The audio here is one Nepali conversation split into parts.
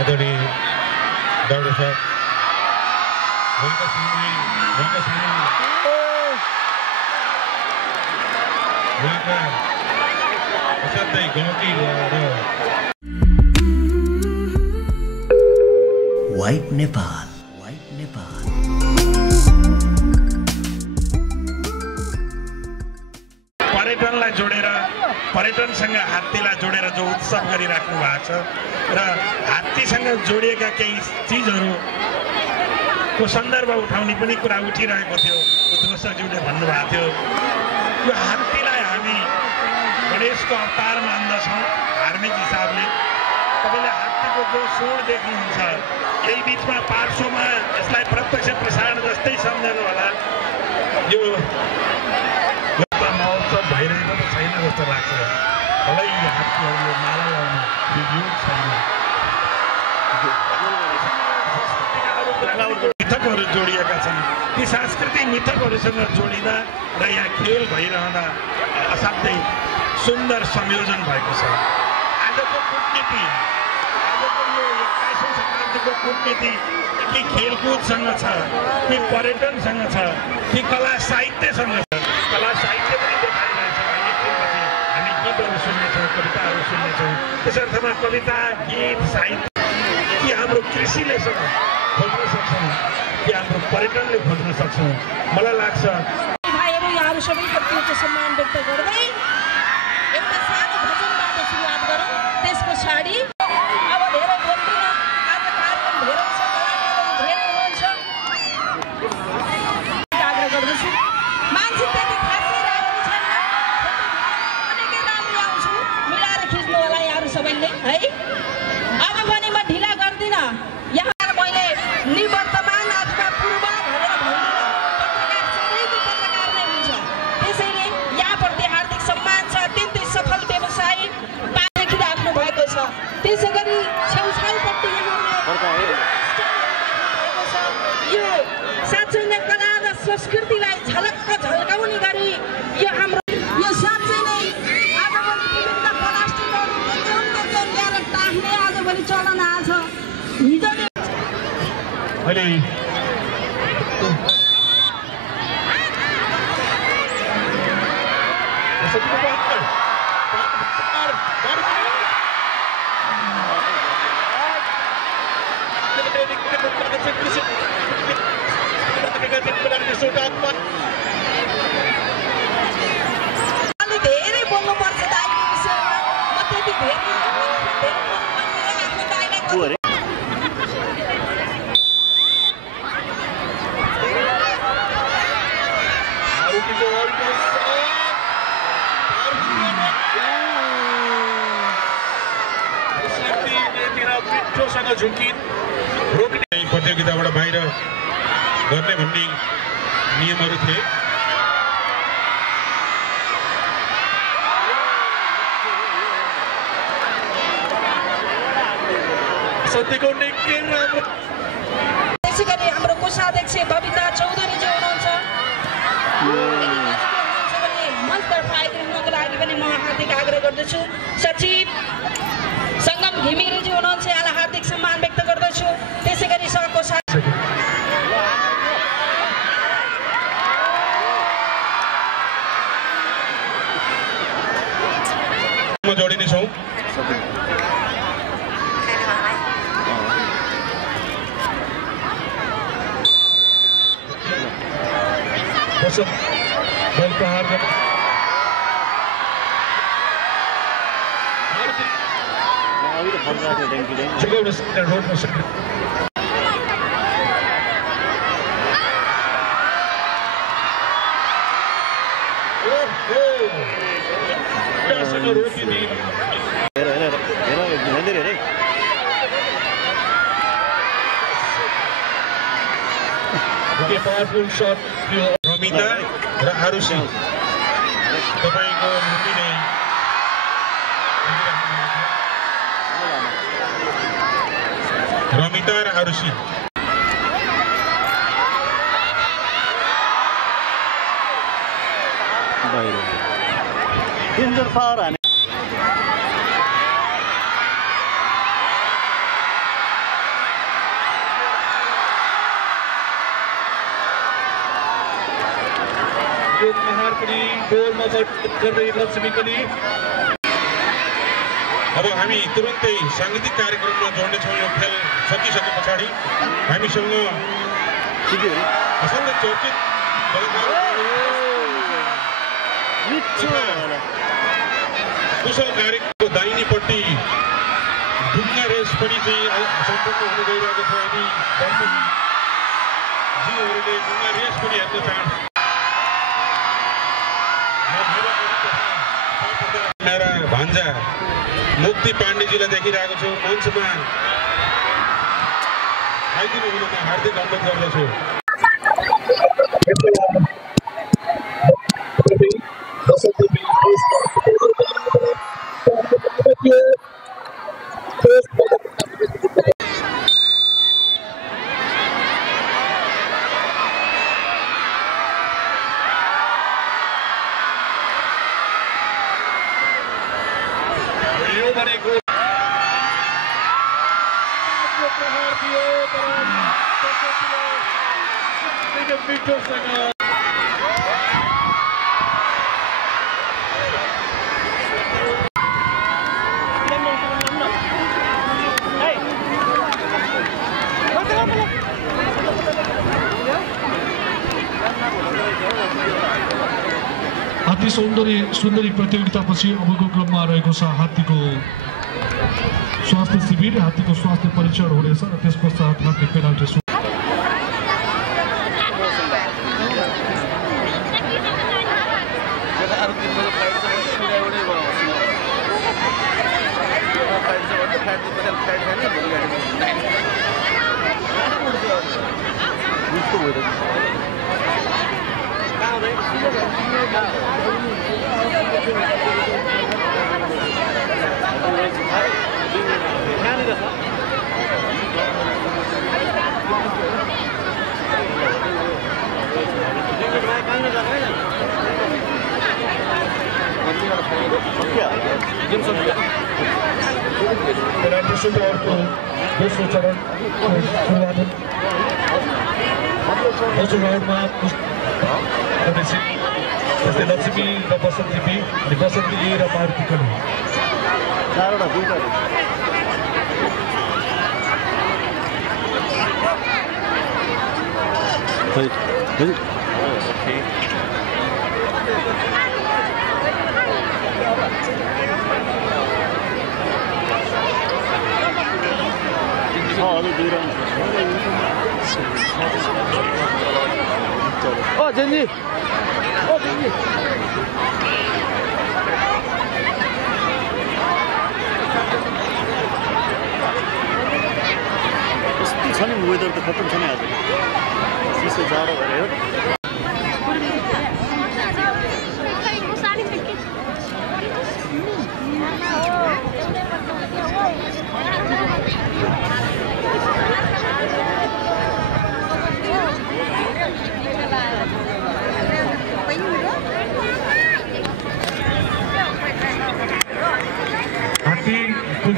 आदरणीय डाक्टर साहब असाध्यै गाउँकी ल्याएर वाइट नेपाल पर्यटनलाई जोडेर पर्यटनसँग हात्तीलाई जोडेर जो उत्सव गरिराख्नु भएको छ र हात्तीसँग जोडिएका केही चिजहरूको सन्दर्भ उठाउने पनि कुरा उठिरहेको थियो। उद्घोषकज्यूले भन्नुभएको थियो यो हात्तीलाई हामी गणेशको अवतार मान्दछौँ धार्मिक हिसाबले। तपाईँले हात्तीको जो सुँड देख्नुहुन्छ यही बिचमा पार्श्वमा यसलाई प्रत्यक्ष प्रसारण जस्तै सम्झनु होला। यो महोत्सव भइरहेको त छैन जस्तो लाग्छ। भलै हात्तीहरूले माला लाउनु यो छैन। मिथकहरू जोडिएका छन्। ती सांस्कृतिक मिथकहरूसँग जोडिँदा र यहाँ खेल भइरहँदा असाध्यै सुन्दर संयोजन भएको छ। आजको कूटनीति आजको यो 21औं शताब्दीको कूटनीति कि खेलकुदसँग छ कि पर्यटनसँग छ कि कला साहित्यसँग छ। कला साहित्य पनि देखाइरहेछ। एकछिनपछि हामी गीतहरू सुन्नेछौँ, कविताहरू सुन्नेछौँ। त्यसर्थमा कविता गीत साहित्य कि हाम्रो कृषिले खोज्न सक्छौँ कि हाम्रो पर्यटनले खोज्न सक्छौँ। मलाई लाग्छ भाइहरू यहाँहरू सबैप्रति उच्च सम्मान व्यक्त गर्दै एउटा सानो भजनबाट सुरुवात गरौँ। त्यस पछाडि अब धेरै बोल्दिनँ। आज कार्यक्रम धेरै छ, कलाकारहरू धेरै हुनुहुन्छ। आग्रह गर्दछु मान्छे त्यति खासै राम्रो छैन, अनेकै राम्रो आउँछु मिलाएर खिच्नु होला यहाँहरू सबैले है। अब भने म ढिला गर्दिनँ। यहाँ मैले निवर्तमान अथवा पूर्व भनेर भन्दिनँ। पत्रकार सधैँको पत्रकार नै हुन्छ। त्यसैले यहाँप्रति हार्दिक सम्मान छ। अत्यन्तै सफल व्यवसायी पारेखिराख्नु भएको छ। त्यसै गरी छेउछाउपट्टि यो साँच्चै नै कला र संस्कृतिलाई झलक्क झल्काउने गरी यो हाम्रो यो साँच्चै नै आजभोलि विभिन्न प्लास्टिकहरू ल्याएर टाख्ने आजभोलि चलन आछ। हिजो अहिले धेरै बोल्नुपर्छ दाइको विषयमा। म त्यति धेरै आफ्नो दाइलाई प्रतियोगिताबाट बाहिर गर्ने भन्ने नियमहरू थिए। त्यसै गरी हाम्रो कोषाध्यक्ष बबिता चौधरीजी हुनुहुन्छ। मञ्चतर्फ आइदिनुको लागि पनि म हार्दिक आग्रह गर्दछु। सचिव सङ्गम घिमिरेजी हुनुहुन्छ, यहाँलाई हार्दिक सम्मान व्यक्त गर्दछु। त्यसै गरी सहकोषा जोडिनेछौँ। प्रहार रमिता र आरुषि तपाईँको मुक्ति नै रमिता र आरुषि पनि गोलमा गर्दै लक्ष्मी पनि अब हामी तुरुन्तै सांगीतिक कार्यक्रममा जोड्नेछौँ। यो खेल सकिसके पछाडि हामीसँग असाध्यै चर्चित कुशल कार्यको दाहिनेपट्टि ढुङ्गा रेस पनि चाहिँ सम्पन्न हुन गइरहेको छ। हामी दर्शकजीहरूले ढुङ्गा रेस पनि हेर्न चाहन्छ। मेरा भान्जा मुक्ति पाण्डेजीलाई देखिरहेको छु। मञ्चमा आइदिनु हुनुमा हार्दिक अनुरोध गर्दछु। हात्ती सुन्दरी प्रतियोगितापछि अबको क्रममा रहेको छ हात्तीको स्वास्थ्य शिविर। हात्तीको स्वास्थ्य परीक्षण हुनेछ र त्यस पश्चात हात्ती पेनाल्टी पेनाल्टी सुटआउटको दोस्रो चरण सुरुवात। दोस्रो राउन्डमा जस्तै लक्ष्मी र बसन्ती बी अनि बसन्ती ए र मारुति कलु। जेन्जी कस्तो छ नि वेदर त खतम छ नि आज। चिसो जाडो भएर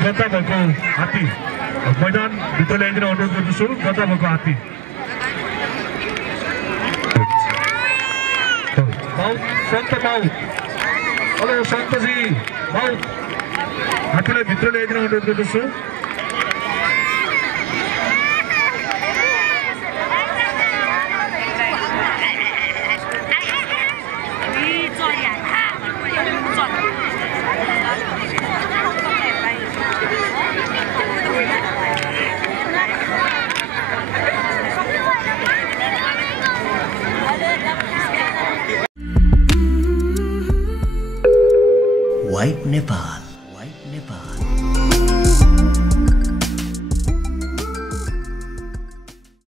गता भएको हात्ती मैदान भित्र ल्याइदिन अनुरोध गर्दछु। गता भएको हात्ती सन्त माउ। हेलो सन्तजी माउ, हात्तीलाई भित्र ल्याइदिन अनुरोध गर्दछु। White Nepal.